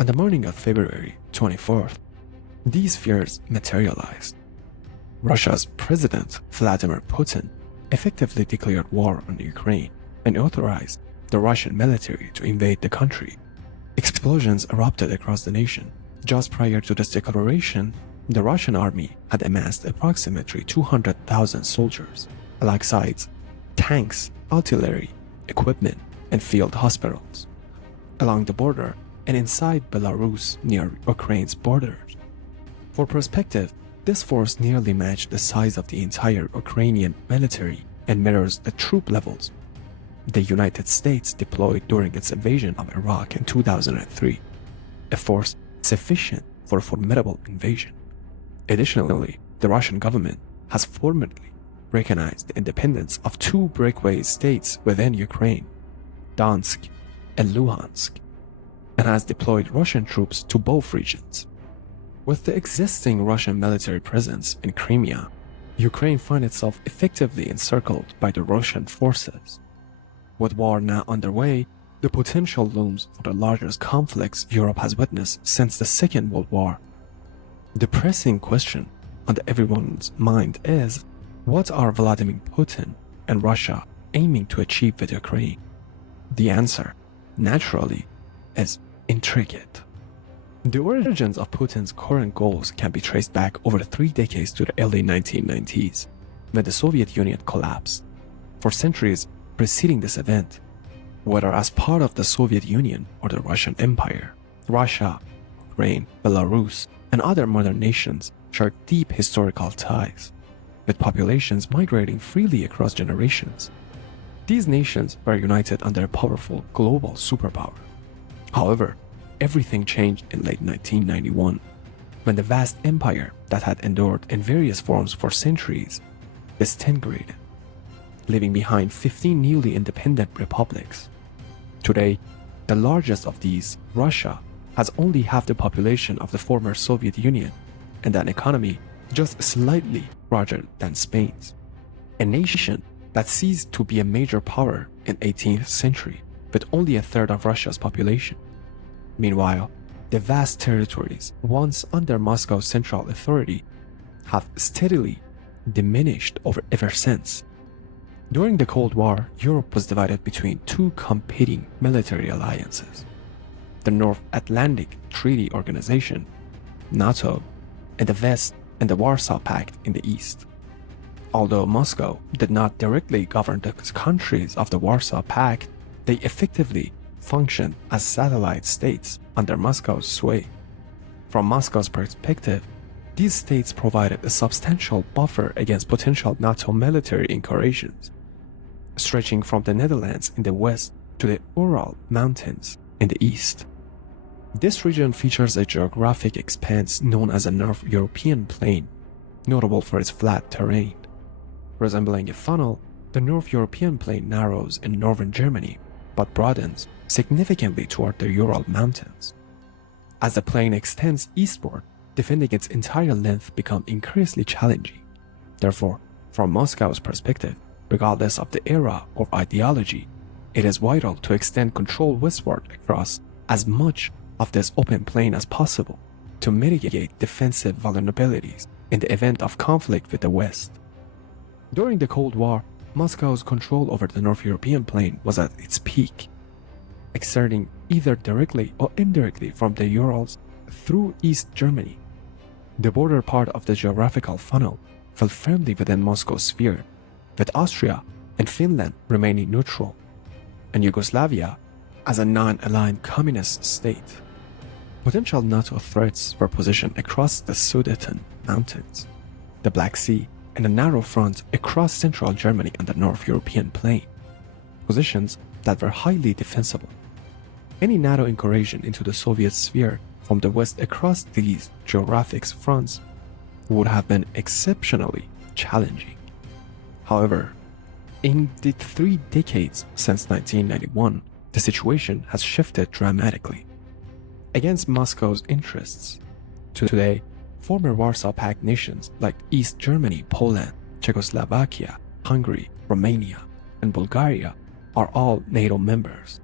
On the morning of February 24th, these fears materialized. Russia's President Vladimir Putin effectively declared war on Ukraine and authorized the Russian military to invade the country. Explosions erupted across the nation. Just prior to this declaration, the Russian army had amassed approximately 200,000 soldiers, alongside tanks, artillery, equipment, and field hospitals, along the border and inside Belarus near Ukraine's borders. For perspective, this force nearly matched the size of the entire Ukrainian military and mirrors the troop levels the United States deployed during its invasion of Iraq in 2003, a force sufficient for a formidable invasion. Additionally, the Russian government has formally recognized the independence of two breakaway states within Ukraine, Donetsk and Luhansk, and has deployed Russian troops to both regions. With the existing Russian military presence in Crimea, Ukraine finds itself effectively encircled by the Russian forces. With war now underway, the potential looms for the largest conflicts Europe has witnessed since the Second World War. The pressing question on everyone's mind is, what are Vladimir Putin and Russia aiming to achieve with Ukraine? The answer, naturally, is intricate. The origins of Putin's current goals can be traced back over 3 decades to the early 1990s, when the Soviet Union collapsed. For centuries preceding this event, whether as part of the Soviet Union or the Russian Empire, Russia, Ukraine, Belarus, and other modern nations shared deep historical ties, with populations migrating freely across generations. These nations were united under a powerful global superpower. However, everything changed in late 1991, when the vast empire that had endured in various forms for centuries disintegrated, leaving behind 15 newly independent republics. Today, the largest of these, Russia, has only half the population of the former Soviet Union and an economy just slightly larger than Spain's. A nation that ceased to be a major power in 18th century with only a third of Russia's population. Meanwhile, the vast territories once under Moscow's central authority have steadily diminished ever since. During the Cold War, Europe was divided between two competing military alliances: the North Atlantic Treaty Organization, NATO, in the West, and the Warsaw Pact in the East. Although Moscow did not directly govern the countries of the Warsaw Pact, they effectively functioned as satellite states under Moscow's sway. From Moscow's perspective, these states provided a substantial buffer against potential NATO military incursions, stretching from the Netherlands in the west to the Ural Mountains in the east. This region features a geographic expanse known as the North European Plain, notable for its flat terrain. Resembling a funnel, the North European Plain narrows in northern Germany, but broadens significantly toward the Ural Mountains. As the plain extends eastward, defending its entire length becomes increasingly challenging. Therefore, from Moscow's perspective, regardless of the era or ideology, it is vital to extend control westward across as much of this open plain as possible to mitigate defensive vulnerabilities in the event of conflict with the West. During the Cold War, Moscow's control over the North European Plain was at its peak, exerting either directly or indirectly from the Urals through East Germany. The border part of the geographical funnel fell firmly within Moscow's sphere, with Austria and Finland remaining neutral, and Yugoslavia as a non-aligned communist state. Potential NATO threats were positioned across the Sudeten Mountains, the Black Sea, and a narrow front across central Germany and the North European Plain, positions that were highly defensible. Any NATO incursion into the Soviet sphere from the west across these geographic fronts would have been exceptionally challenging. However, in the 3 decades since 1991, the situation has shifted dramatically. Against Moscow's interests, today, former Warsaw Pact nations like East Germany, Poland, Czechoslovakia, Hungary, Romania, and Bulgaria are all NATO members,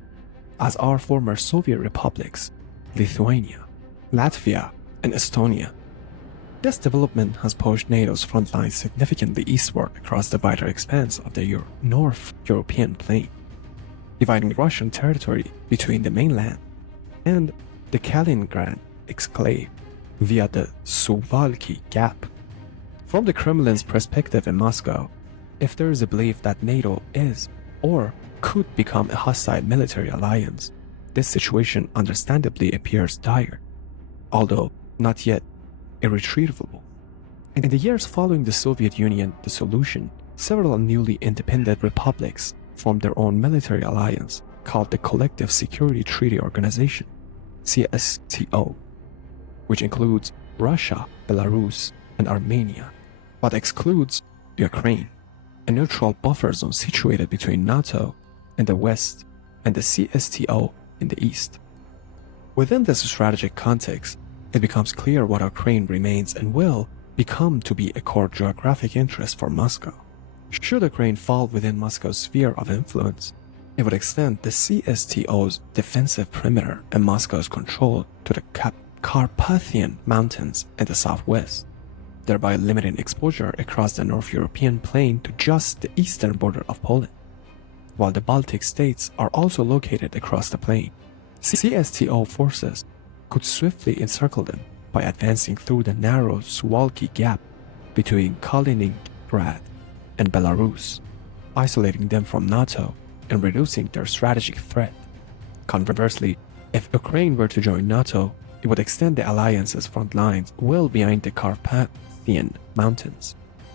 as are former Soviet republics Lithuania, Latvia, and Estonia. This development has pushed NATO's front lines significantly eastward across the wider expanse of the North European plain, dividing Russian territory between the mainland and the Kaliningrad exclave via the Suwalki Gap. From the Kremlin's perspective in Moscow, if there is a belief that NATO is or could become a hostile military alliance, this situation understandably appears dire, although not yet irretrievable. In the years following the Soviet Union dissolution, several newly independent republics formed their own military alliance called the Collective Security Treaty Organization, CSTO, which includes Russia, Belarus, and Armenia, but excludes Ukraine, a neutral buffer zone situated between NATO in the west and the CSTO in the east. Within this strategic context, it becomes clear what Ukraine remains and will become to be a core geographic interest for Moscow. Should Ukraine fall within Moscow's sphere of influence, it would extend the CSTO's defensive perimeter and Moscow's control to the Carpathian Mountains in the southwest, thereby limiting exposure across the North European plain to just the eastern border of Poland. While the Baltic states are also located across the plain, CSTO forces could swiftly encircle them by advancing through the narrow Suwalki Gap between Kaliningrad and Belarus, isolating them from NATO and reducing their strategic threat. Conversely, if Ukraine were to join NATO, it would extend the alliance's front lines well behind the Carpathian Mountains,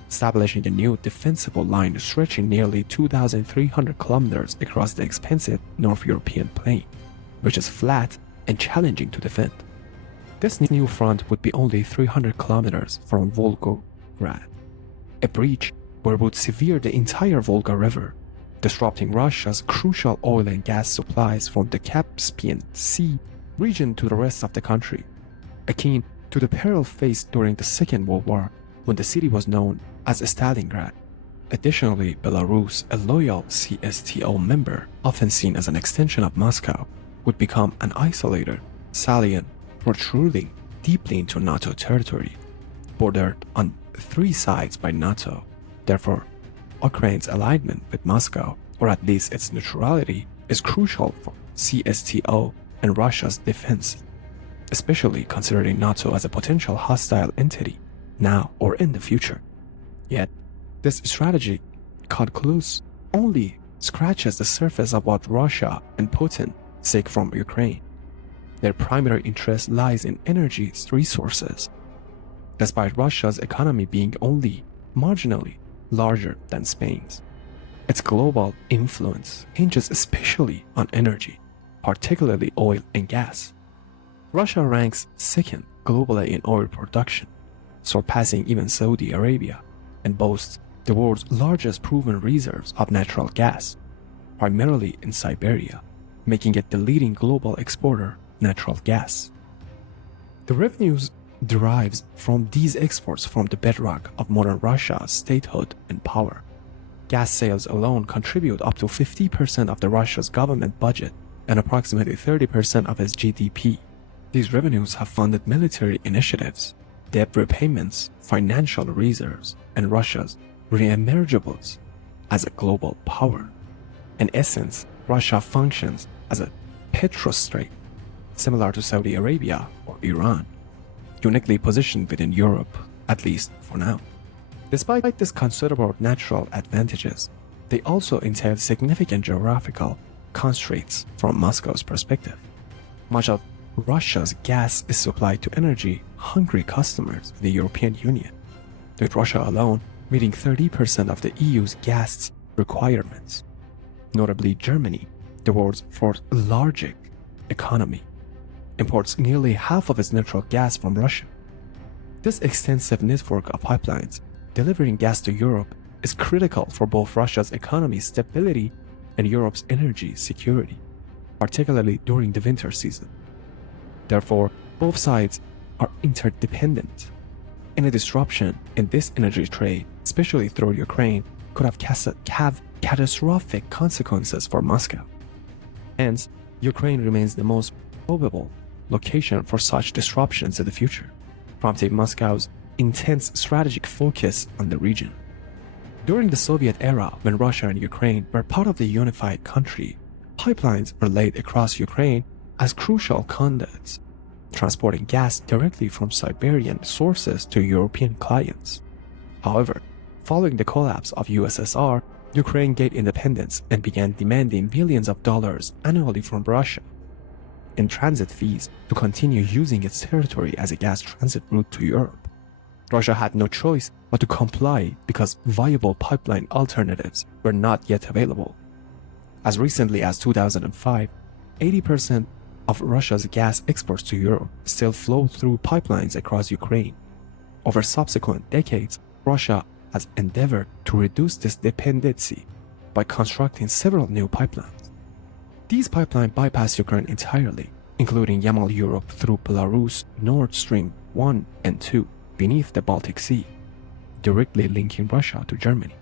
establishing a new defensible line stretching nearly 2,300 kilometers across the expansive North European plain, which is flat and challenging to defend. This new front would be only 300 kilometers from Volgograd, a breach where would sever the entire Volga River, disrupting Russia's crucial oil and gas supplies from the Caspian Sea region to the rest of the country, akin to the peril faced during the Second World War when the city was known as Stalingrad. Additionally, Belarus, a loyal CSTO member, often seen as an extension of Moscow, would become an isolated salient protruding deeply into NATO territory, bordered on three sides by NATO. Therefore, Ukraine's alignment with Moscow, or at least its neutrality, is crucial for CSTO and Russia's defense, especially considering NATO as a potential hostile entity now or in the future. Yet, this strategy concludes only scratches the surface of what Russia and Putin seek from Ukraine. Their primary interest lies in energy resources. Despite Russia's economy being only marginally larger than Spain's, its global influence hinges especially on energy, particularly oil and gas. Russia ranks second globally in oil production, surpassing even Saudi Arabia, and boasts the world's largest proven reserves of natural gas, primarily in Siberia, making it the leading global exporter of natural gas. The revenues derives from these exports from the bedrock of modern Russia's statehood and power. Gas sales alone contribute up to 50% of the Russia's government budget and approximately 30% of its GDP. These revenues have funded military initiatives, debt repayments, financial reserves, and Russia's re-emergibles as a global power. In essence, Russia functions as a petrostate, similar to Saudi Arabia or Iran, uniquely positioned within Europe, at least for now. Despite these considerable natural advantages, they also entail significant geographical constraints from Moscow's perspective. Much of Russia's gas is supplied to energy-hungry customers in the European Union, with Russia alone meeting 30% of the EU's gas requirements. Notably, Germany, the world's fourth largest economy, imports nearly half of its natural gas from Russia. This extensive network of pipelines delivering gas to Europe is critical for both Russia's economic stability and Europe's energy security, particularly during the winter season. Therefore, both sides are interdependent. Any disruption in this energy trade, especially through Ukraine, could have catastrophic consequences for Moscow. Hence, Ukraine remains the most probable location for such disruptions in the future, prompting Moscow's intense strategic focus on the region. During the Soviet era, when Russia and Ukraine were part of the unified country, pipelines were laid across Ukraine as crucial conduits, transporting gas directly from Siberian sources to European clients. However, following the collapse of USSR, Ukraine gained independence and began demanding billions of dollars annually from Russia in transit fees to continue using its territory as a gas transit route to Europe. Russia had no choice but to comply because viable pipeline alternatives were not yet available. As recently as 2005, 80% of Russia's gas exports to Europe still flow through pipelines across Ukraine. Over subsequent decades, Russia has endeavored to reduce this dependency by constructing several new pipelines. These pipelines bypass Ukraine entirely, including Yamal Europe through Belarus, Nord Stream 1 and 2 beneath the Baltic Sea, directly linking Russia to Germany,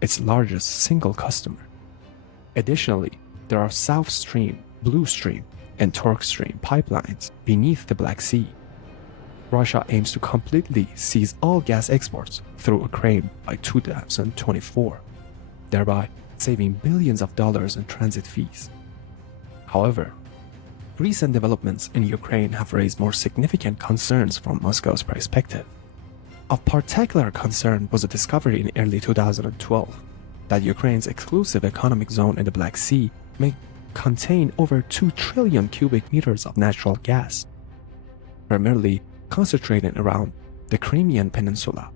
its largest single customer. Additionally, there are South Stream, Blue Stream, and Turk Stream pipelines beneath the Black Sea. Russia aims to completely seize all gas exports through Ukraine by 2024, thereby saving billions of dollars in transit fees. However, recent developments in Ukraine have raised more significant concerns from Moscow's perspective. Of particular concern was the discovery in early 2012 that Ukraine's exclusive economic zone in the Black Sea may contain over 2 trillion cubic meters of natural gas, primarily concentrated around the Crimean Peninsula.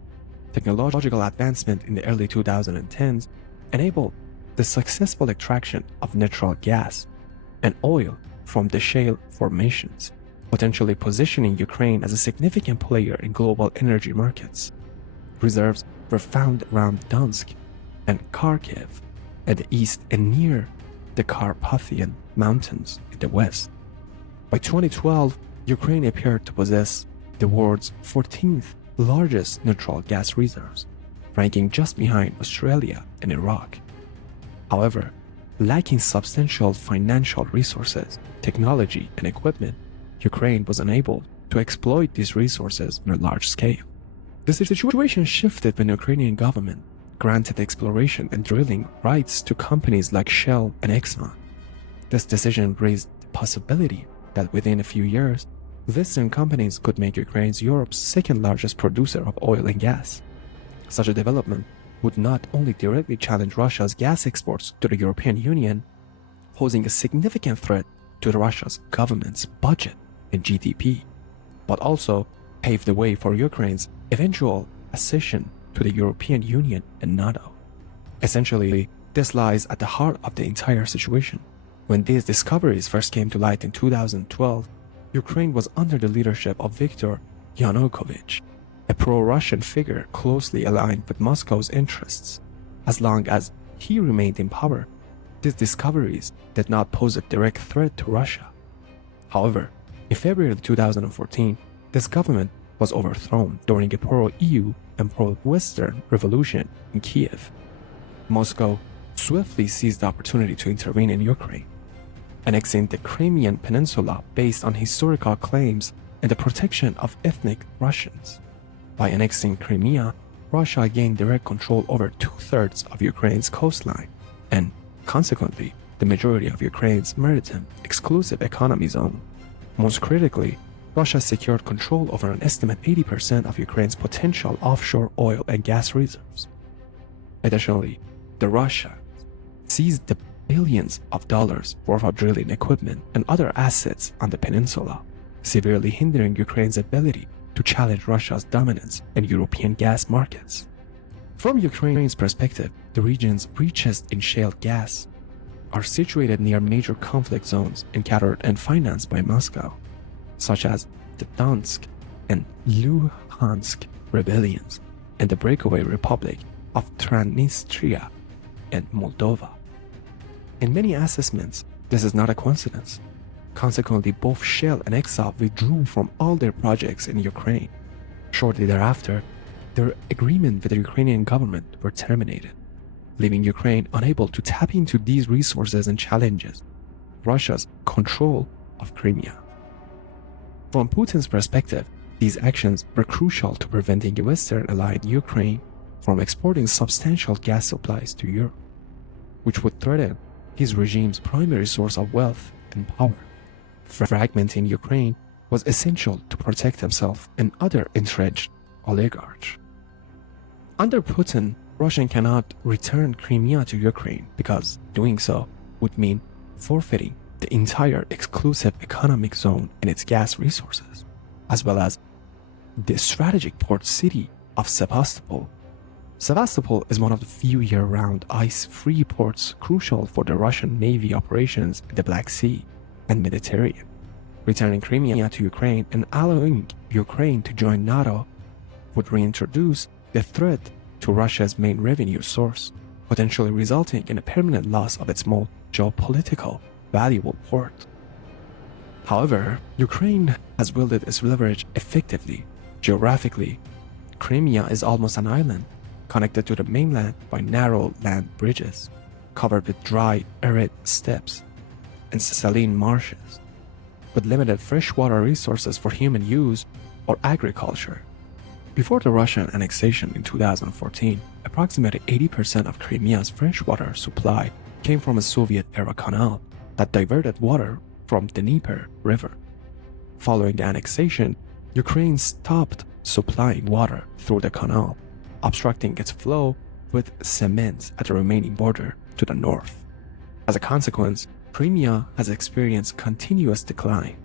Technological advancement in the early 2010s enabled the successful extraction of natural gas and oil from the shale formations, potentially positioning Ukraine as a significant player in global energy markets. Reserves were found around Donetsk and Kharkiv at the east and near the Carpathian Mountains in the west. By 2012, Ukraine appeared to possess the world's 14th largest natural gas reserves, ranking just behind Australia and Iraq. However, lacking substantial financial resources, technology, and equipment, Ukraine was unable to exploit these resources on a large scale. The situation shifted when the Ukrainian government granted exploration and drilling rights to companies like Shell and Exxon. This decision raised the possibility that within a few years, Western companies could make Ukraine Europe's second largest producer of oil and gas. Such a development would not only directly challenge Russia's gas exports to the European Union, posing a significant threat to Russia's government's budget and GDP, but also pave the way for Ukraine's eventual accession to the European Union and NATO. Essentially, this lies at the heart of the entire situation. When these discoveries first came to light in 2012, Ukraine was under the leadership of Viktor Yanukovych, a pro-Russian figure closely aligned with Moscow's interests. As long as he remained in power, these discoveries did not pose a direct threat to Russia. However, in February 2014, this government was overthrown during a pro-EU and pro-Western revolution in Kiev. Moscow swiftly seized the opportunity to intervene in Ukraine, annexing the Crimean Peninsula based on historical claims and the protection of ethnic Russians. By annexing Crimea, Russia gained direct control over 2/3 of Ukraine's coastline and, consequently, the majority of Ukraine's maritime exclusive economy zone. Most critically, Russia secured control over an estimated 80% of Ukraine's potential offshore oil and gas reserves. Additionally, the Russians seized the billions of dollars worth of drilling equipment and other assets on the peninsula, severely hindering Ukraine's ability to challenge Russia's dominance in European gas markets. From Ukraine's perspective, the region's richest in shale gas are situated near major conflict zones encountered and financed by Moscow, such as the Donetsk and Luhansk rebellions and the breakaway republic of Transnistria and Moldova. In many assessments, this is not a coincidence. Consequently, both Shell and Exxon withdrew from all their projects in Ukraine. Shortly thereafter, their agreement with the Ukrainian government were terminated, leaving Ukraine unable to tap into these resources and challenges Russia's control of Crimea. From Putin's perspective, these actions were crucial to preventing Western-allied Ukraine from exporting substantial gas supplies to Europe, which would threaten his regime's primary source of wealth and power. Fragmenting Ukraine was essential to protect himself and other entrenched oligarchs. Under Putin, Russia cannot return Crimea to Ukraine because doing so would mean forfeiting the entire exclusive economic zone and its gas resources, as well as the strategic port city of Sevastopol. Sevastopol is one of the few year-round ice-free ports crucial for the Russian Navy operations in the Black Sea and Mediterranean. Returning Crimea to Ukraine and allowing Ukraine to join NATO would reintroduce the threat to Russia's main revenue source, potentially resulting in a permanent loss of its most geopolitical valuable port. However, Ukraine has wielded its leverage effectively. Geographically, Crimea is almost an island, connected to the mainland by narrow land bridges, covered with dry, arid steppes and saline marshes, with limited freshwater resources for human use or agriculture. Before the Russian annexation in 2014, approximately 80% of Crimea's freshwater supply came from a Soviet-era canal that diverted water from the Dnieper River. Following the annexation, Ukraine stopped supplying water through the canal, obstructing its flow with cement at the remaining border to the north. As a consequence, Crimea has experienced continuous decline,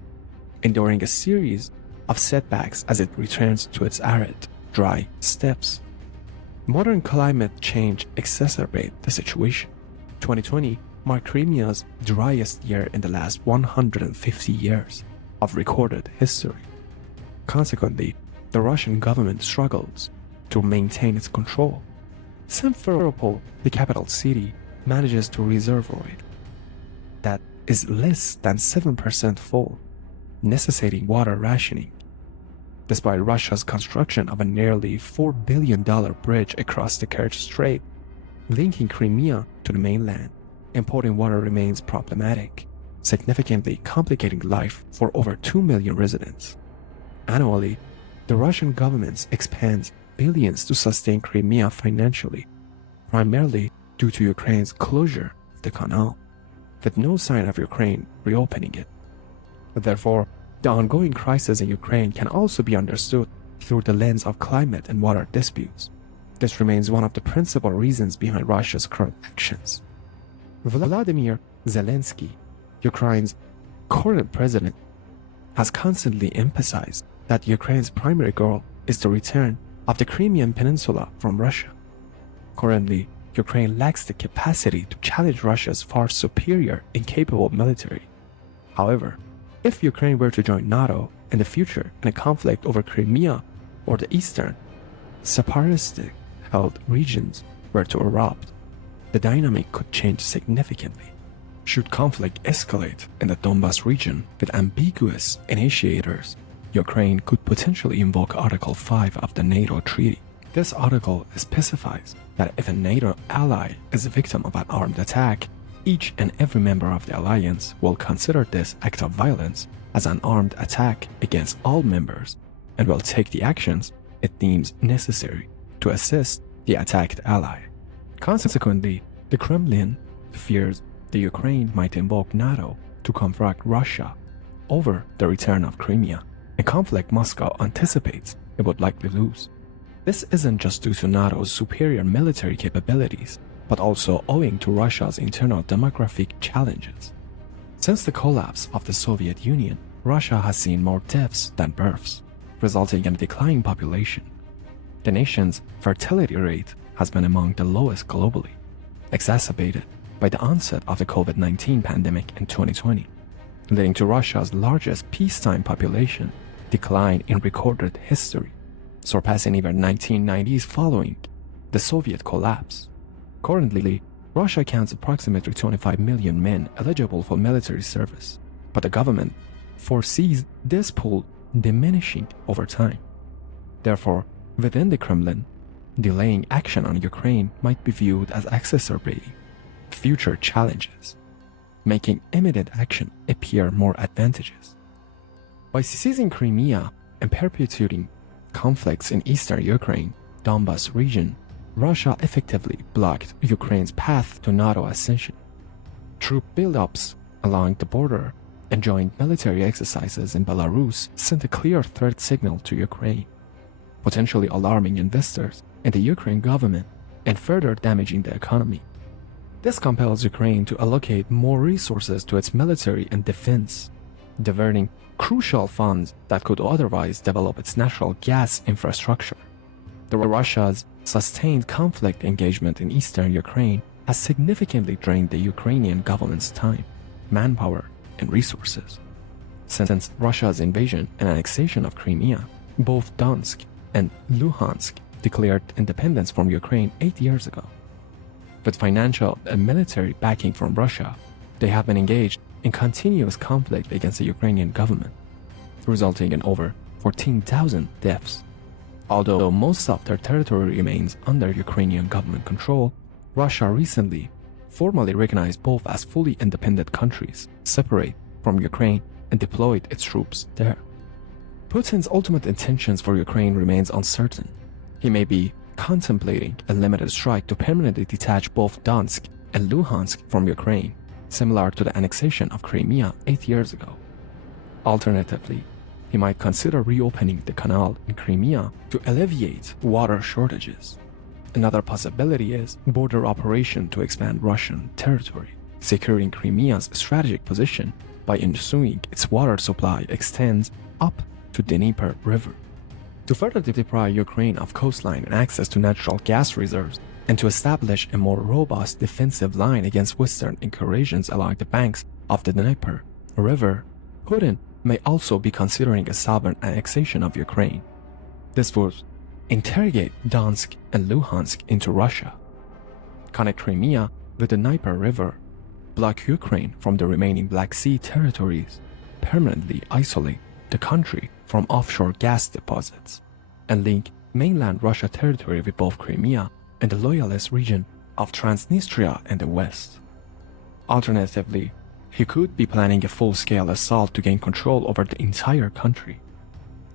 enduring a series of setbacks as it returns to its arid, dry steppes. Modern climate change exacerbates the situation. 2020 marked Crimea's driest year in the last 150 years of recorded history. Consequently, the Russian government struggles to maintain its control. Simferopol, the capital city, manages to reservoir that is less than 7% full, necessitating water rationing. Despite Russia's construction of a nearly $4 billion bridge across the Kerch Strait, linking Crimea to the mainland, importing water remains problematic, significantly complicating life for over 2 million residents. Annually, the Russian government expends billions to sustain Crimea financially, primarily due to Ukraine's closure of the canal, with no sign of Ukraine reopening it. Therefore, the ongoing crisis in Ukraine can also be understood through the lens of climate and water disputes. This remains one of the principal reasons behind Russia's current actions. Volodymyr Zelensky, Ukraine's current president, has constantly emphasized that Ukraine's primary goal is the return of the Crimean Peninsula from Russia. Currently, Ukraine lacks the capacity to challenge Russia's far superior and capable military. However, if Ukraine were to join NATO in the future in a conflict over Crimea or the eastern, separatist-held regions were to erupt, the dynamic could change significantly. Should conflict escalate in the Donbas region with ambiguous initiators, Ukraine could potentially invoke Article 5 of the NATO treaty. This article specifies that if a NATO ally is a victim of an armed attack, each and every member of the alliance will consider this act of violence as an armed attack against all members and will take the actions it deems necessary to assist the attacked ally. Consequently, the Kremlin fears the Ukraine might invoke NATO to confront Russia over the return of Crimea, a conflict Moscow anticipates it would likely lose. This isn't just due to NATO's superior military capabilities, but also owing to Russia's internal demographic challenges. Since the collapse of the Soviet Union, Russia has seen more deaths than births, resulting in a declining population. The nation's fertility rate has been among the lowest globally, exacerbated by the onset of the COVID-19 pandemic in 2020, leading to Russia's largest peacetime population decline in recorded history, surpassing even 1990s following the Soviet collapse. Currently, Russia counts approximately 25 million men eligible for military service, but the government foresees this pool diminishing over time. Therefore, within the Kremlin, delaying action on Ukraine might be viewed as exacerbating future challenges, making immediate action appear more advantageous. By seizing Crimea and perpetuating conflicts in eastern Ukraine, Donbas region, Russia effectively blocked Ukraine's path to NATO ascension. Troop buildups along the border and joint military exercises in Belarus sent a clear threat signal to Ukraine, potentially alarming investors and the Ukraine government and further damaging the economy. This compels Ukraine to allocate more resources to its military and defense, diverting crucial funds that could otherwise develop its natural gas infrastructure. Russia's sustained conflict engagement in eastern Ukraine has significantly drained the Ukrainian government's time, manpower, and resources. Since Russia's invasion and annexation of Crimea, both Donetsk and Luhansk declared independence from Ukraine 8 years ago. With financial and military backing from Russia, they have been engaged in continuous conflict against the Ukrainian government, resulting in over 14,000 deaths. Although most of their territory remains under Ukrainian government control, Russia recently formally recognized both as fully independent countries, separate from Ukraine, and deployed its troops there. Putin's ultimate intentions for Ukraine remains uncertain. He may be contemplating a limited strike to permanently detach both Donetsk and Luhansk from Ukraine, similar to the annexation of Crimea 8 years ago. Alternatively, he might consider reopening the canal in Crimea to alleviate water shortages. Another possibility is border operation to expand Russian territory, securing Crimea's strategic position by ensuring its water supply extends up to Dnieper River. To further deprive Ukraine of coastline and access to natural gas reserves, and to establish a more robust defensive line against Western incursions along the banks of the Dnieper River, Putin may also be considering a sovereign annexation of Ukraine. This would interrogate Donetsk and Luhansk into Russia, connect Crimea with the Dnieper River, block Ukraine from the remaining Black Sea territories, permanently isolate the country from offshore gas deposits, and link mainland Russia territory with both Crimea and the loyalist region of Transnistria in the west. Alternatively, he could be planning a full-scale assault to gain control over the entire country,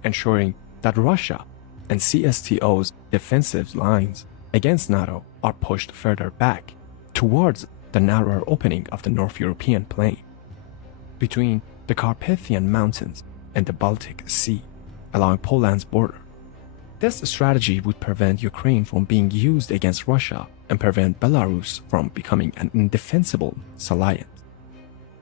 ensuring that Russia and CSTO's defensive lines against NATO are pushed further back towards the narrower opening of the North European plain, between the Carpathian Mountains and the Baltic Sea, along Poland's border. This strategy would prevent Ukraine from being used against Russia and prevent Belarus from becoming an indefensible salient.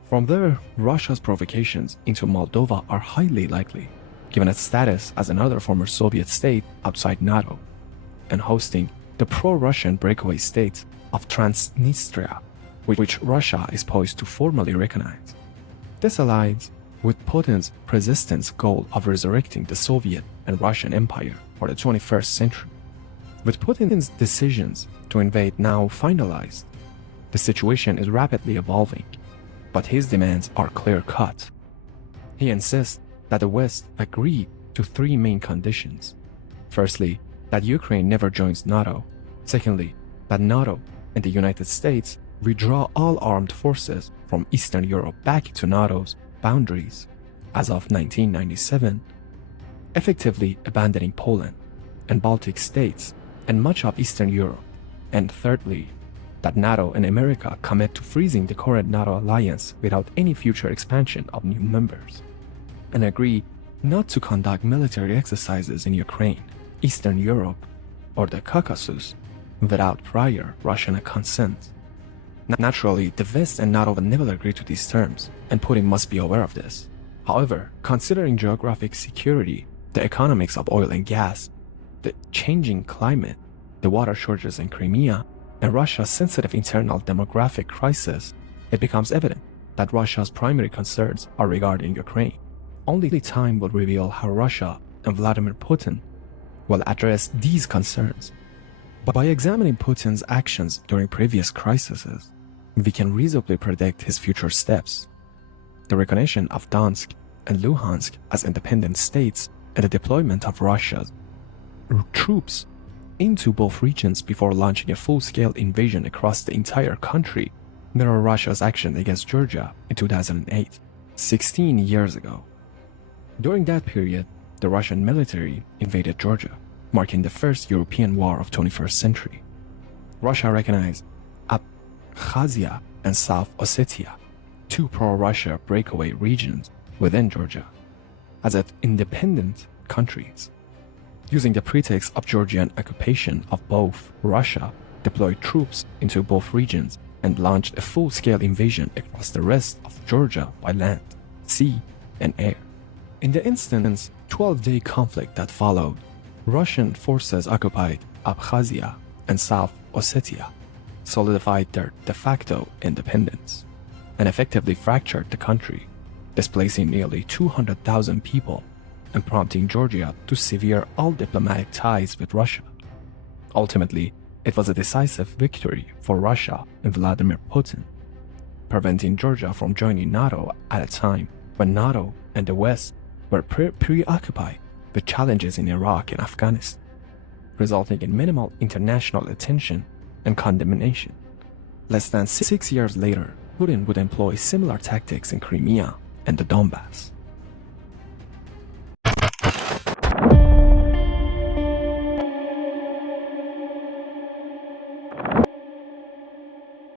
From there, Russia's provocations into Moldova are highly likely, given its status as another former Soviet state outside NATO, and hosting the pro-Russian breakaway state of Transnistria, which Russia is poised to formally recognize. This aligns with Putin's persistent goal of resurrecting the Soviet and Russian empire for the 21st century. With Putin's decisions to invade now finalized, the situation is rapidly evolving, but his demands are clear-cut. He insists that the West agree to three main conditions. Firstly, that Ukraine never joins NATO. Secondly, that NATO and the United States withdraw all armed forces from Eastern Europe back to NATO's boundaries as of 1997, effectively abandoning Poland and Baltic states and much of Eastern Europe. And thirdly, that NATO and America commit to freezing the current NATO alliance without any future expansion of new members, and agree not to conduct military exercises in Ukraine, Eastern Europe, or the Caucasus without prior Russian consent. Naturally, the West and NATO would never agree to these terms, and Putin must be aware of this. However, considering geographic security, the economics of oil and gas, the changing climate, the water shortages in Crimea, and Russia's sensitive internal demographic crisis, it becomes evident that Russia's primary concerns are regarding Ukraine. Only time will reveal how Russia and Vladimir Putin will address these concerns. But by examining Putin's actions during previous crises, we can reasonably predict his future steps. The recognition of Donetsk and Luhansk as independent states and the deployment of Russia's troops into both regions before launching a full-scale invasion across the entire country mirror Russia's action against Georgia in 2008, 16 years ago. During that period, the Russian military invaded Georgia, marking the first European war of 21st century. Russia recognized Abkhazia and South Ossetia, two pro-Russia breakaway regions within Georgia, as independent countries. Using the pretext of Georgian occupation of both, Russia deployed troops into both regions and launched a full-scale invasion across the rest of Georgia by land, sea, and air. In the instance 12-day conflict that followed, Russian forces occupied Abkhazia and South Ossetia, solidified their de facto independence, and effectively fractured the country, displacing nearly 200,000 people and prompting Georgia to sever all diplomatic ties with Russia. Ultimately, it was a decisive victory for Russia and Vladimir Putin, preventing Georgia from joining NATO at a time when NATO and the West were preoccupied with challenges in Iraq and Afghanistan, resulting in minimal international attention and condemnation. Less than 6 years later, Putin would employ similar tactics in Crimea and the Donbass.